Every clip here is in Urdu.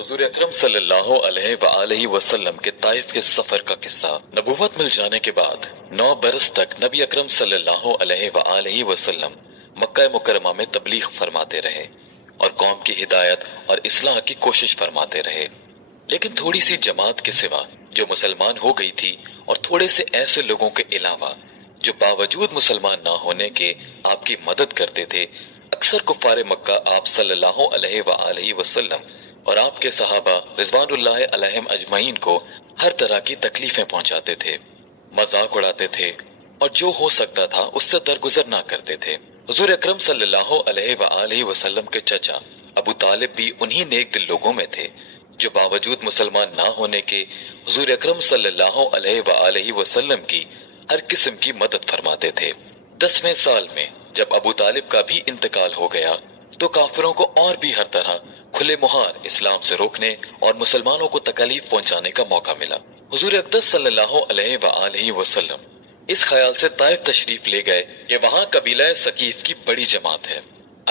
حضور اکرم صلی اللہ علیہ وآلہ وسلم کے طائف کے سفر کا قصہ۔ نبوت مل جانے کے بعد 9 برس تک نبی اکرم صلی اللہ علیہ وآلہ وسلم مکہ مکرمہ میں تبلیغ فرماتے رہے اور قوم کی ہدایت اور اصلاح کی کوشش فرماتے رہے، لیکن تھوڑی سی جماعت کے سوا جو مسلمان ہو گئی تھی اور تھوڑے سے ایسے لوگوں کے علاوہ جو باوجود مسلمان نہ ہونے کے آپ کی مدد کرتے تھے، اکثر کفار مکہ آپ صلی اللہ علیہ وآلہ وسلم اور آپ کے صحابہ رضوان اللہ علیہم اجمعین کو ہر طرح کی تکلیفیں پہنچاتے تھے، مذاق اڑاتے تھے اور جو ہو سکتا تھا اس سے درگزر نہ کرتے تھے۔ حضور اکرم صلی اللہ علیہ وآلہ وسلم کے چچا ابو طالب بھی انہی نیک دل لوگوں میں تھے جو باوجود مسلمان نہ ہونے کے حضور اکرم صلی اللہ علیہ وآلہ وسلم کی ہر قسم کی مدد فرماتے تھے۔ 10ویں سال میں جب ابو طالب کا بھی انتقال ہو گیا تو کافروں کو اور بھی ہر طرح کھلے مہار اسلام سے روکنے اور مسلمانوں کو تکلیف پہنچانے کا موقع ملا۔ حضور اقدس صلی اللہ علیہ وآلہ وسلم اس خیال سے طائف تشریف لے گئے کہ وہاں قبیلہ ثقیف کی بڑی جماعت ہے،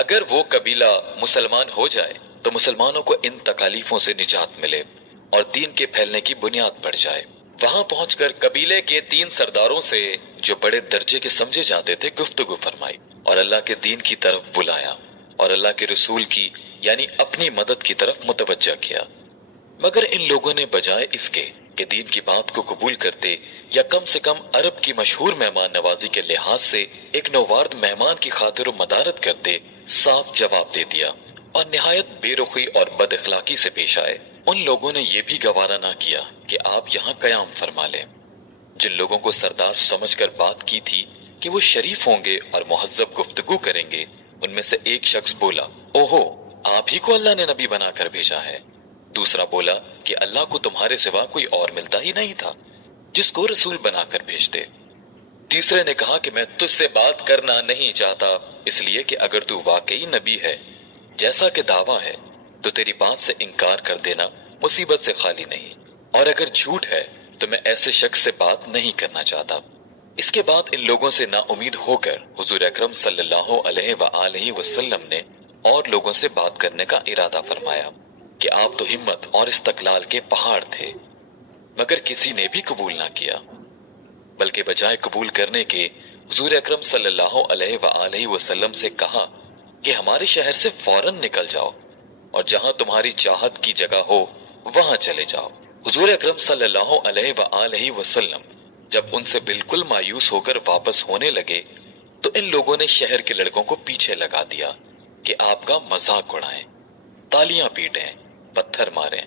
اگر وہ قبیلہ مسلمان ہو جائے تو مسلمانوں کو ان تکالیفوں سے نجات ملے اور دین کے پھیلنے کی بنیاد بڑھ جائے۔ وہاں پہنچ کر قبیلے کے 3 سرداروں سے جو بڑے درجے کے سمجھے جاتے تھے گفتگو فرمائی اور اللہ کے دین کی طرف بلایا اور اللہ کے رسول کی یعنی اپنی مدد کی طرف متوجہ کیا، مگر ان لوگوں نے بجائے اس کے کہ دین کی بات کو قبول کرتے یا کم سے کم عرب کی مشہور مہمان نوازی کے لحاظ سے ایک نوارد مہمان کی خاطر و مدارت کرتے، صاف جواب دے دیا اور نہایت بے رخی اور بد اخلاقی سے پیش آئے۔ ان لوگوں نے یہ بھی گوارا نہ کیا کہ آپ یہاں قیام فرما لیں۔ جن لوگوں کو سردار سمجھ کر بات کی تھی کہ وہ شریف ہوں گے اور مہذب گفتگو کریں گے، ان میں سے ایک شخص بولا، اوہو، آپ ہی کو اللہ نے نبی بنا کر بھیجا ہے۔ دوسرا بولا کہ اللہ کو تمہارے سوا کوئی اور ملتا ہی نہیں تھا جس کو رسول بنا کر بھیجتے۔ تیسرے نے کہا کہ میں تجھ سے بات کرنا نہیں چاہتا، اس لیے کہ اگر تو واقعی نبی ہے جیسا کہ دعویٰ ہے تو تیری بات سے انکار کر دینا مصیبت سے خالی نہیں، اور اگر جھوٹ ہے تو میں ایسے شخص سے بات نہیں کرنا چاہتا۔ اس کے بعد ان لوگوں سے نا امید ہو کر حضور اکرم صلی اللہ علیہ وآلہ وسلم نے اور لوگوں سے بات کرنے کا ارادہ فرمایا کہ آپ تو ہمت اور استقلال کے پہاڑ تھے، مگر کسی نے بھی قبول نہ کیا، بلکہ بجائے قبول کرنے کے حضور اکرم صلی اللہ علیہ وآلہ وسلم سے کہا کہ ہمارے شہر سے فوراً نکل جاؤ اور جہاں تمہاری چاہت کی جگہ ہو وہاں چلے جاؤ۔ حضور اکرم صلی اللہ علیہ وآلہ وسلم جب ان سے بالکل مایوس ہو کر واپس ہونے لگے تو ان لوگوں نے شہر کے لڑکوں کو پیچھے لگا دیا کہ آپ کا مذاق اڑائیں، تالیاں پیٹیں، پتھر ماریں،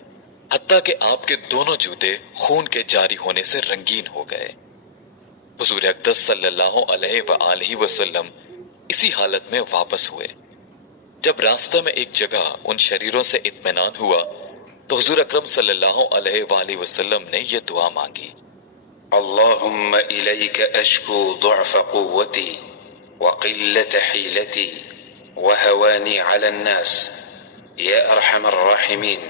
حتیٰ کہ آپ کے دونوں جوتے خون کے جاری ہونے سے رنگین ہو گئے۔ حضور اقدس صلی اللہ علیہ وآلہ وسلم اسی حالت میں واپس ہوئے۔ جب راستہ میں ایک جگہ ان شریروں سے اطمینان ہوا تو حضور اکرم صلی اللہ علیہ وآلہ وسلم نے یہ دعا مانگی، اللهم إليك أشكو ضعف قوتي وقلة حيلتي وهواني على الناس يا أرحم الراحمين،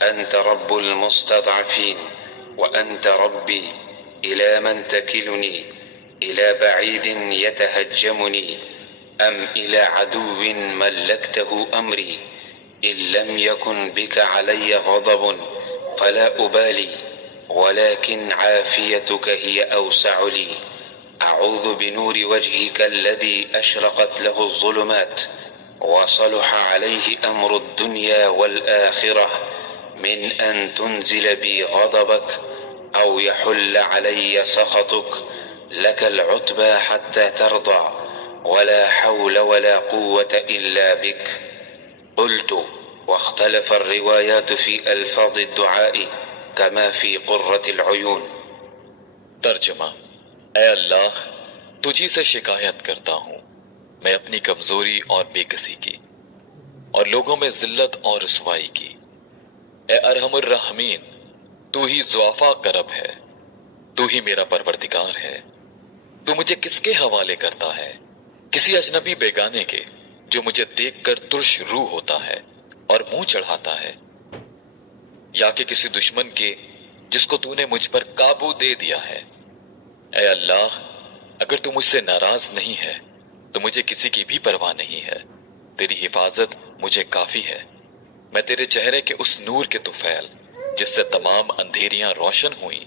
أنت رب المستضعفين وأنت ربي، إلى من تكلني؟ إلى بعيد يتهجمني أم إلى عدو ملكته أمري؟ إن لم يكن بك علي غضب فلا أبالي، ولكن عافيتك هي أوسع لي، أعوذ بنور وجهك الذي أشرقت له الظلمات وصلح عليه أمر الدنيا والآخرة من أن تنزل بي غضبك أو يحل علي سخطك، لك العتبى حتى ترضى ولا حول ولا قوة إلا بك۔ قلت واختلف الروايات في ألفاظ الدعاء كما في قرة العيون۔ ترجمہ، اے اللہ، تجھی سے شکایت کرتا ہوں میں اپنی کمزوری اور بے کسی کی اور لوگوں میں ذلت اور رسوائی کی۔ اے ارحم الراحمین، تو ہی ضعفاء کا رب ہے، تو ہی میرا پروردگار ہے۔ تو مجھے کس کے حوالے کرتا ہے؟ کسی اجنبی بیگانے کے جو مجھے دیکھ کر ترش روح ہوتا ہے اور منہ چڑھاتا ہے، یا کہ کسی دشمن کے جس کو تو نے مجھ پر قابو دے دیا ہے؟ اے اللہ، اگر تو مجھ سے ناراض نہیں ہے تو مجھے کسی کی بھی پرواہ نہیں ہے، تیری حفاظت مجھے کافی ہے۔ میں تیرے چہرے کے اس نور کے طفیل جس سے تمام اندھیریاں روشن ہوئیں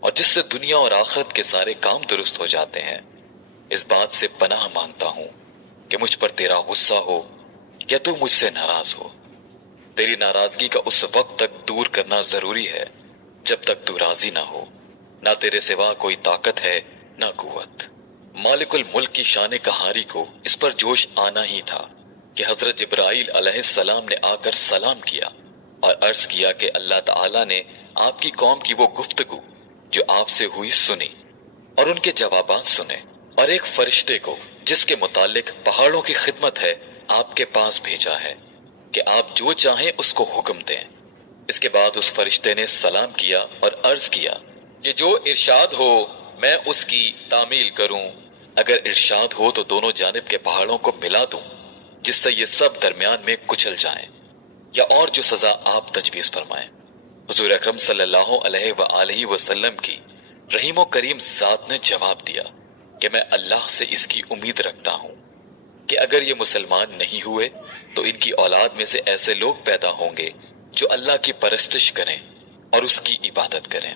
اور جس سے دنیا اور آخرت کے سارے کام درست ہو جاتے ہیں، اس بات سے پناہ مانگتا ہوں کہ مجھ پر تیرا غصہ ہو یا تو مجھ سے ناراض ہو۔ تیری ناراضگی کا اس وقت تک دور کرنا ضروری ہے جب تک تو راضی نہ ہو۔ نہ تیرے سوا کوئی طاقت ہے نہ قوت۔ مالک الملک کی شان قہاری کو اس پر جوش آنا ہی تھا کہ حضرت جبرائیل علیہ السلام نے آ کر سلام کیا اور عرض کیا کہ اللہ تعالیٰ نے آپ کی قوم کی وہ گفتگو جو آپ سے ہوئی سنی اور ان کے جوابات سنے، اور ایک فرشتے کو جس کے متعلق پہاڑوں کی خدمت ہے آپ کے پاس بھیجا ہے کہ آپ جو چاہیں اس کو حکم دیں۔ اس کے بعد اس فرشتے نے سلام کیا اور عرض کیا کہ جو ارشاد ہو میں اس کی تعمیل کروں، اگر ارشاد ہو تو دونوں جانب کے پہاڑوں کو ملا دوں جس سے یہ سب درمیان میں کچل جائیں، یا اور جو سزا آپ تجویز فرمائیں۔ حضور اکرم صلی اللہ علیہ وآلہ وسلم کی رحیم و کریم ذات نے جواب دیا کہ میں اللہ سے اس کی امید رکھتا ہوں کہ اگر یہ مسلمان نہیں ہوئے تو ان کی اولاد میں سے ایسے لوگ پیدا ہوں گے جو اللہ کی پرستش کریں اور اس کی عبادت کریں۔